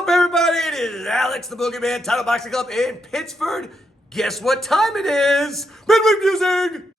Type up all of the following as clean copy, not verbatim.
up, everybody? It is Alex, the Boogeyman, Title Boxing Club in Pittsburgh. Guess what time it is? Midweek Musing!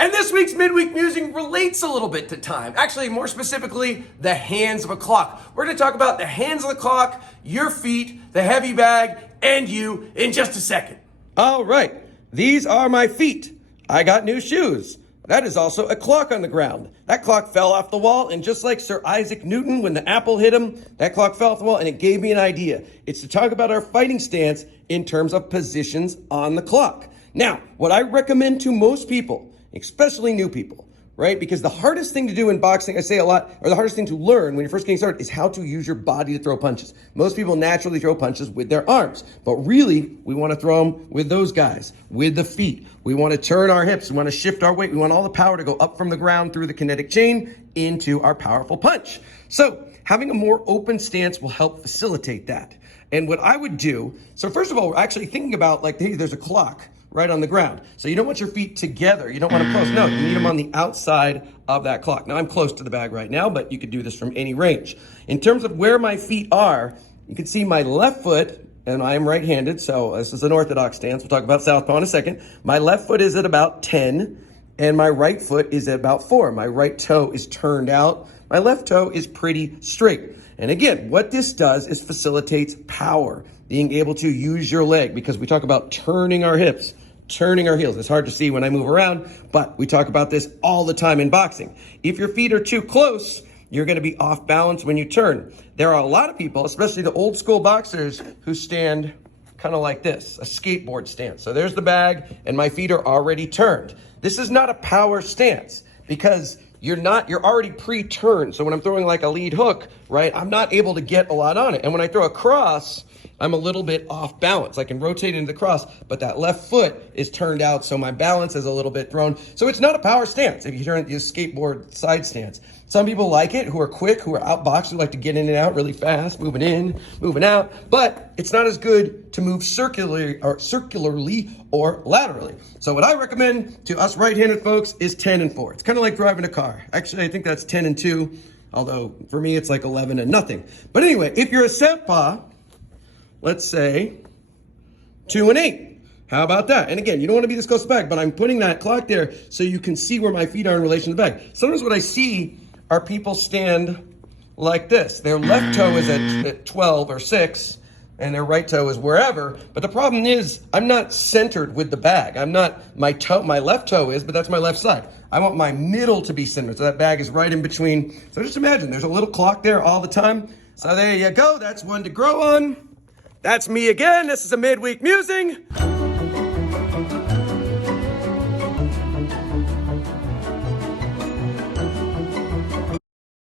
And this week's Midweek Musing relates a little bit to time. Actually, more specifically, the hands of a clock. We're going to talk about the hands of the clock, your feet, the heavy bag, and you in just a second. All right, these are my feet. I got new shoes. That is also a clock on the ground. That clock fell off the wall, and just like Sir Isaac Newton, when the apple hit him, that clock fell off the wall, and it gave me an idea. It's to talk about our fighting stance in terms of positions on the clock. Now, what I recommend to most people, especially new people, right? Because the hardest thing to do in boxing, I say a lot, or the hardest thing to learn when you're first getting started is how to use your body to throw punches. Most people naturally throw punches with their arms, but really, we want to throw them with those guys, with the feet. We want to turn our hips, we want to shift our weight, we want all the power to go up from the ground through the kinetic chain into our powerful punch. So, having a more open stance will help facilitate that. And what I would do, so first of all, we're actually thinking about like, hey, there's a clock right on the ground. So you don't want your feet together. You don't want them close. No, you need them on the outside of that clock. Now I'm close to the bag right now, but you could do this from any range. In terms of where my feet are, you can see my left foot, and I am right-handed, so this is an orthodox stance. We'll talk about southpaw in a second. My left foot is at about 10, and my right foot is at about 4. My right toe is turned out. My left toe is pretty straight. And again, what this does is facilitates power, being able to use your leg, because we talk about turning our hips, turning our heels. It's hard to see when I move around, but we talk about this all the time in boxing. If your feet are too close, you're going to be off balance when you turn. There are a lot of people, especially the old school boxers, who stand kind of like this, a skateboard stance. So there's the bag, and my feet are already turned. This is not a power stance because you're already pre-turned. So when I'm throwing like a lead hook, right, I'm not able to get a lot on it. And when I throw a cross, I'm a little bit off balance. I can rotate into the cross, but that left foot is turned out, so my balance is a little bit thrown. So it's not a power stance if you turn it to a skateboard side stance. Some people like it, who are quick, who are outboxed, who like to get in and out really fast, moving in, moving out, but it's not as good to move circularly or laterally. So what I recommend to us right-handed folks is 10 and 4. It's kind of like driving a car. Actually, I think that's 10 and 2, although for me it's like 11 and nothing. But anyway, if you're a southpaw, let's say 2 and 8. How about that? And again, you don't want to be this close to the bag, but I'm putting that clock there so you can see where my feet are in relation to the bag. Sometimes what I see are people stand like this. Their left toe is at 12 or 6, and their right toe is wherever. But the problem is, I'm not centered with the bag. I'm not, my left toe is, but that's my left side. I want my middle to be centered, so that bag is right in between. So just imagine, there's a little clock there all the time. So there you go, that's one to grow on. That's me again. This is a Midweek Musing.